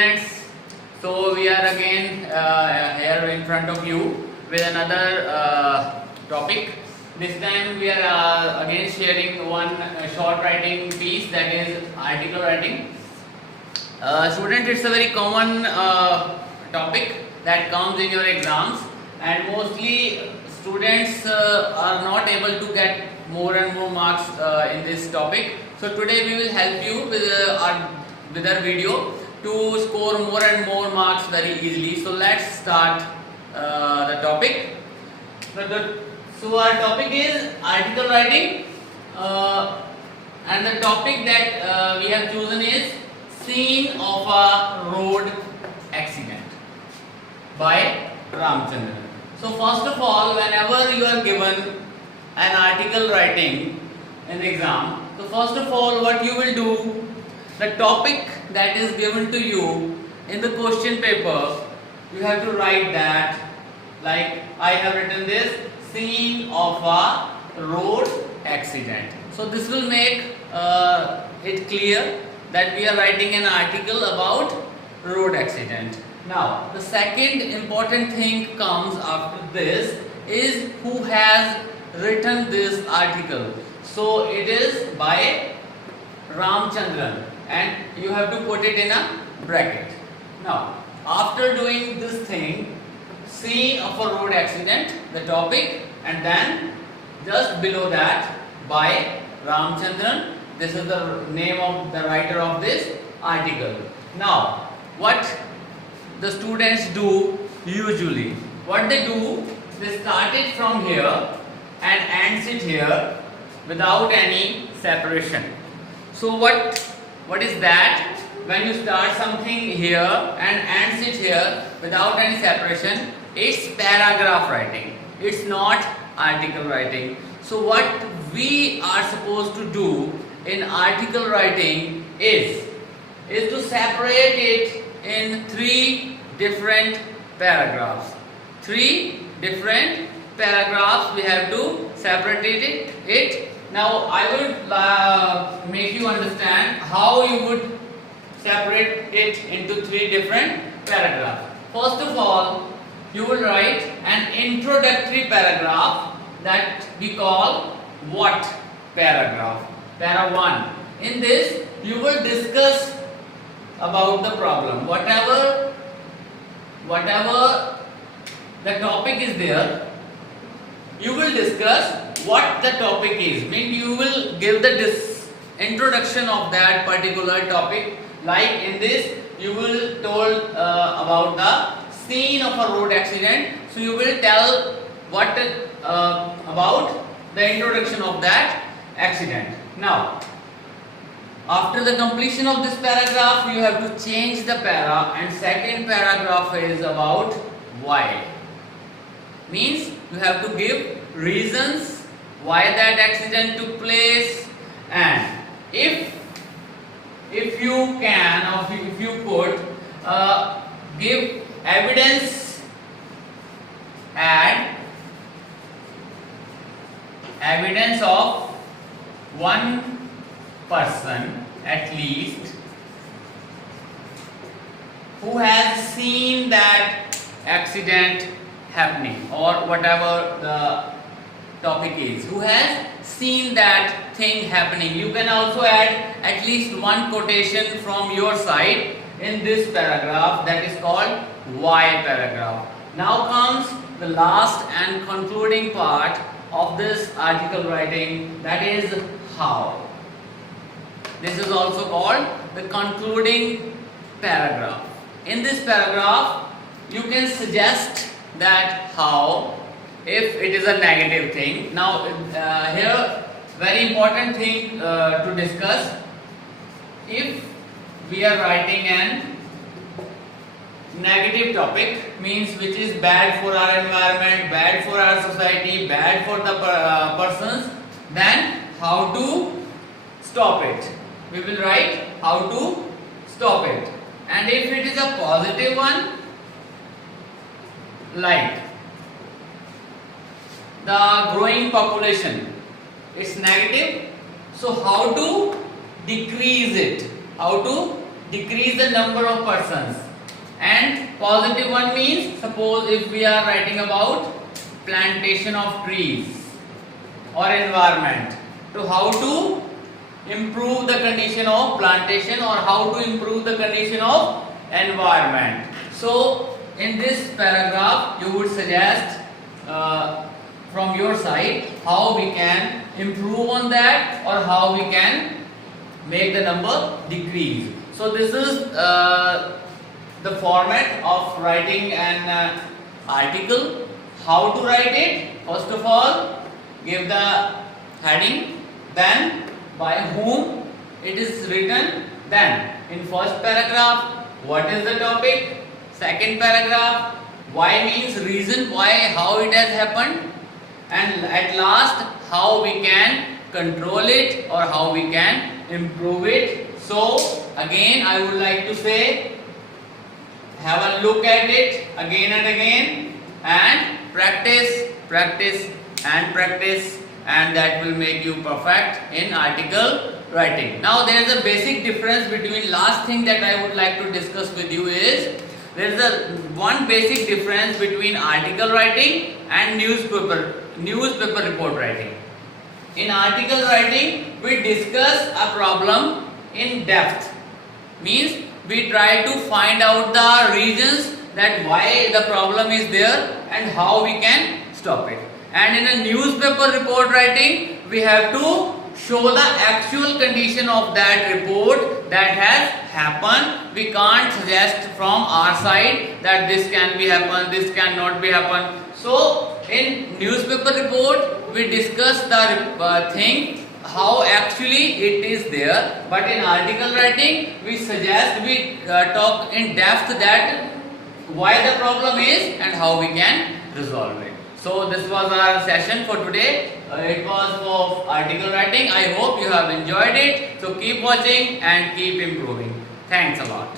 students, so we are again here in front of you with another topic. This time we are again sharing one short writing piece, that is article writing. Students, it's a very common topic that comes in your exams, and mostly students are not able to get more and more marks in this topic. So today we will help you with our video to score more and more marks very easily. So let's start the topic. So our topic is article writing, and the topic that we have chosen is scene of a road accident by Ramchandran. So first of all, whenever you are given an article writing in the exam, so first of all what you will do, the topic that is given to you in the question paper, you have to write that, like I have written this, scene of a road accident. So this will make it clear that we are writing an article about road accident. Now the second important thing comes after this is who has written this article. So it is by Ramchandran, and you have to put it in a bracket. Now after doing this thing, scene of a road accident, the topic, and then just below that by Ramchandran, this is the name of the writer of this article. Now what the students do usually, what they do, they start it from here and ends it here without any separation. So what is that? When you start something here and ends it here without any separation, it's paragraph writing, it's not article writing. So what we are supposed to do in article writing is to separate it in three different paragraphs. Three different paragraphs we have to separate it. Now I will make you understand how you would separate it into three different paragraphs. First of all, you will write an introductory paragraph that we call what paragraph? Para 1. In this you will discuss about the problem. Whatever the topic is there, you will discuss what the topic is. Means you will give the introduction of that particular topic. Like in this, you will told about the scene of a road accident. So you will tell what about the introduction of that accident. Now after the completion of this paragraph, you have to change the para, and second paragraph is about why. Means you have to give reasons why that accident took place, and if you can, or if you could, give evidence, add evidence of one person at least who has seen that accident happening, or whatever the topic is, who has seen that thing happening. You can also add at least one quotation from your side in this paragraph, that is called why paragraph. Now comes the last and concluding part of this article writing, that is how. This is also called the concluding paragraph. In this paragraph, you can suggest that how, if it is a negative thing. Now here very important thing to discuss, if we are writing an negative topic, means which is bad for our environment, bad for our society, bad for the persons, then how to stop it. We will write how to stop it. And if it is a positive one, like the growing population, it's negative, so how to decrease it, how to decrease the number of persons. And positive one means, suppose if we are writing about plantation of trees or environment, so how to improve the condition of plantation or how to improve the condition of environment. So in this paragraph you would suggest from your side how we can improve on that or how we can make the number decrease. So this is the format of writing an article. How to write it? First of all, give the heading, then by whom it is written, then in first paragraph what is the topic, second paragraph why means reason why, how it has happened, and at last how we can control it or how we can improve it. So again I would like to say, have a look at it again and again and practice, practice and practice, and that will make you perfect in article writing. Now there is a basic difference between, last thing that I would like to discuss with you is, there is a one basic difference between article writing and newspaper report writing. In article writing we discuss a problem in depth, means we try to find out the reasons that why the problem is there and how we can stop it. And in a newspaper report writing we have to show the actual condition of that report that has happened. We can't suggest from our side that this can be happen, this cannot be happen. So in newspaper report we discuss the thing how actually it is there, but in article writing we suggest, we talk in depth that why the problem is and how we can resolve it. So this was our session for today. It was of article writing. I hope you have enjoyed it. So keep watching and keep improving. Thanks a lot.